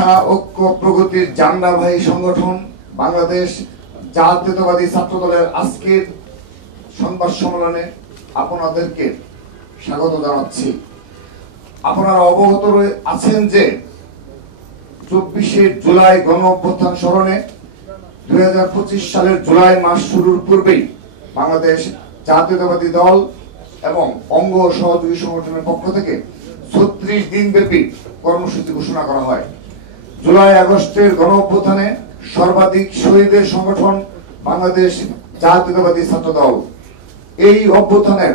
শিক্ষা ঐক্য প্রগতির জান্ডাবাহী সংগঠন বাংলাদেশ জাতীয়তাবাদী ছাত্রদলের আজকের সংবাদ সম্মেলনে আপনাদেরকে স্বাগত জানাচ্ছি। আপনারা অবগত আছেন যে 24শে জুলাই গণ অভ্যুত্থান স্মরণে 2025 সালের জুলাই মাস শুরুর পূর্বেই বাংলাদেশ জাতীয়তাবাদী দল এবং অঙ্গ সহযোগী সংগঠনের পক্ষ থেকে 36 দিনব্যাপী কর্মসূচি ঘোষণা করা হয়। জুলাই আগস্টের গণ অভ্যুত্থানে সর্বাধিক শহীদের সংগঠন বাংলাদেশ জাতীয়তাবাদী ছাত্রদল। এই অভ্যুত্থানের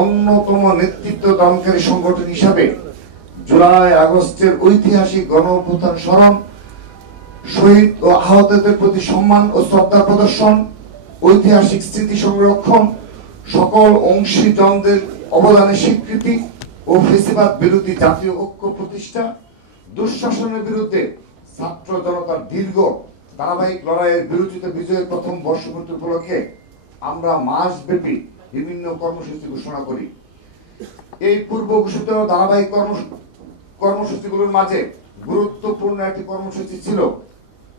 অন্যতম নেতৃত্ব দানকারী সংগঠন হিসাবে জুলাই আগস্টের ঐতিহাসিক গণ অভ্যুত্থান স্মরণ, শহীদ ও আহতদের প্রতি সম্মান ও শ্রদ্ধা প্রদর্শন, ঐতিহাসিক স্মৃতি সংরক্ষণ, সকল অংশীজনদের অবদানের স্বীকৃতি ও ফেসিবাদ বিরোধী জাতীয় ঐক্য প্রতিষ্ঠা, দুঃশাসনের বিরুদ্ধে ছাত্র জনতার দীর্ঘ ধারাবাহিক লড়াইয়ের বিরোচিত বিজয়ের প্রথম বর্ষপূর্তি উপলক্ষে আমরা মাসব্যাপী বিভিন্ন কর্মসূচি ঘোষণা করি। এই পূর্ব ঘোষিত ধারাবাহিক কর্মসূচিগুলোর মাঝে গুরুত্বপূর্ণ একটি কর্মসূচি ছিল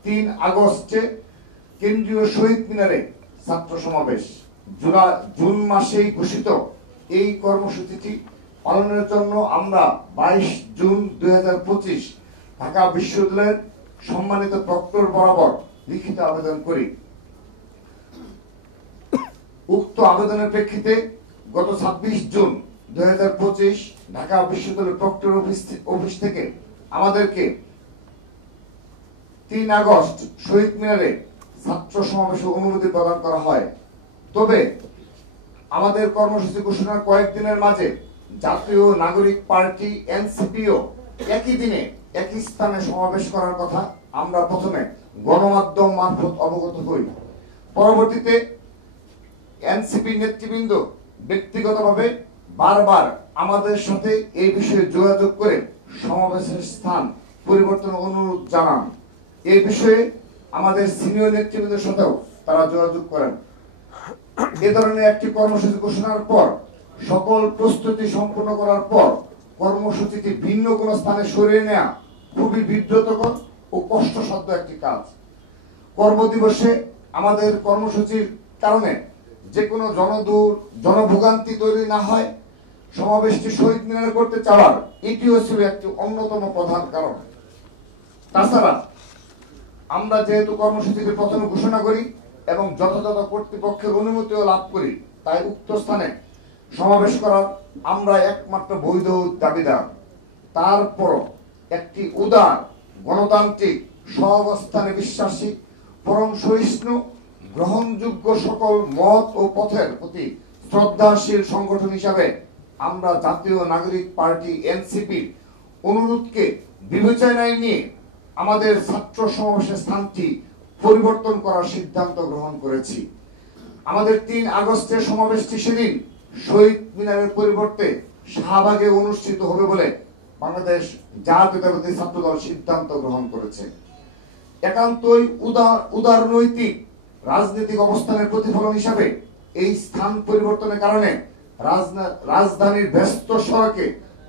3 আগস্টে কেন্দ্রীয় শহীদ মিনারে ছাত্র সমাবেশ। জুন মাসেই ঘোষিত এই কর্মসূচিটি পালনের জন্য আমরা 22 জুন 2025 ঢাকা বিশ্ববিদ্যালয়ের সম্মানিত প্রক্টর বরাবর লিখিত আবেদন করি। উক্ত আবেদনের প্রেক্ষিতে গত 26 জুন 2025 ঢাকা বিশ্ববিদ্যালয়ের প্রক্টর অফিস থেকে আমাদেরকে 3 আগস্ট শহীদ মিনারে ছাত্র সমাবেশের অনুমতি প্রদান করা হয়। তবে আমাদের কর্মসূচি ঘোষণার কয়েকদিনের মাঝে জাতীয় নাগরিক পার্টি এনসিপিও একই দিনে একই স্থানে সমাবেশ করার কথা আমরা প্রথমে গণমাধ্যম মারফত অবগত হই। পরবর্তীতে এনসিপি নেতৃবৃন্দ ব্যক্তিগতভাবে বারবার আমাদের সাথে এই বিষয়ে যোগাযোগ করে সমাবেশের স্থান পরিবর্তনের অনুরোধ জানান। এই বিষয়ে আমাদের সিনিয়র নেতৃবৃন্দের সাথেও তারা যোগাযোগ করেন। এ ধরনের একটি কর্মসূচি ঘোষণার পর সকল প্রস্তুতি সম্পন্ন করার পর কর্মসূচিটি ভিন্ন কোনো স্থানে সরিয়ে নেওয়া খুবই বিব্রতকর ও কষ্টসাধ্য একটি কাজ। কর্মদিবসে আমাদের কর্মসূচির কারণে যে কোনো জনভোগান্তি তৈরি না হয় সমাবেশটি শহীদ মিনারে করতে চাওয়ার এটিও ছিল একটি অন্যতম প্রধান কারণ। তাছাড়া আমরা যেহেতু কর্মসূচিটি প্রথমে ঘোষণা করি এবং যথাযথ কর্তৃপক্ষের অনুমতিও লাভ করি, তাই উক্ত স্থানে সমাবেশ করার আমরা একমাত্র বৈধ দাবিদার। তারপর একটি উদার গণতান্ত্রিক সহাবস্থানে বিশ্বাসী পরম সহিষ্ণু গ্রহণযোগ্য সকল মত ও পথের প্রতি শ্রদ্ধাশীল সংগঠন হিসাবে আমরা জাতীয় নাগরিক পার্টি এনসিপির অনুরোধকে বিবেচনায় নিয়ে আমাদের ছাত্র সমাবেশের স্থানটি পরিবর্তন করার সিদ্ধান্ত গ্রহণ করেছি। আমাদের 3 আগস্টের সমাবেশটি সেদিন শহীদ মিনারের পরিবর্তে শাহবাগে অনুষ্ঠিত হবে বলে বাংলাদেশ জাতীয়তাবাদী ছাত্রদল সিদ্ধান্ত গ্রহণ করেছে। একান্তই উদারনৈতিক রাজনৈতিক অবস্থানের প্রতিফলন হিসাবে এই স্থান পরিবর্তনের কারণে রাজধানীর ব্যস্ত সড়কে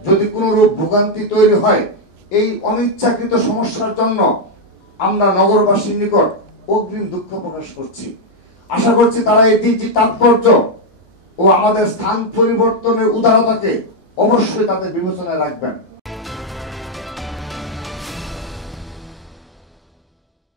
যদি কোনো রূপ ভোগান্তি তৈরি হয়, এই অনিচ্ছাকৃত সমস্যার জন্য আমরা নগরবাসীর নিকট অগ্রিম দুঃখ প্রকাশ করছি। আশা করছি তারা এই দিনটি তাৎপর্য ও আমাদের স্থান পরিবর্তনের উদারতাকে অবশ্যই তাদের বিবেচনায় রাখবেন।